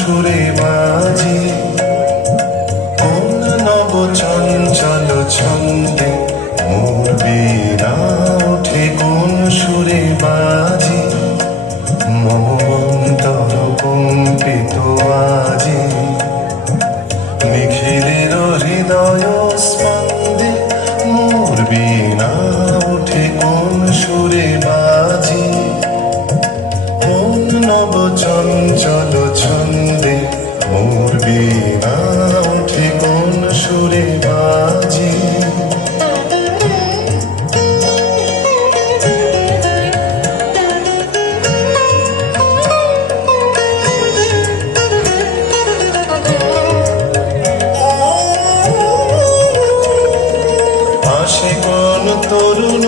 সুরে বাজে, কোন নব চঞ্চল ছন্দে মোর বীণা ওঠে কোন সুরে বাজে, মম অন্তর কম্পিত আজে, নিখিলের হৃদয় স্পন্দে মোর বীণা ওঠে কোন সুরে বাজে, কোন নব চঞ্চল ছন্দে মোর বীণা ওঠে কোন সুরে বাজে। আসে কোন তরুণ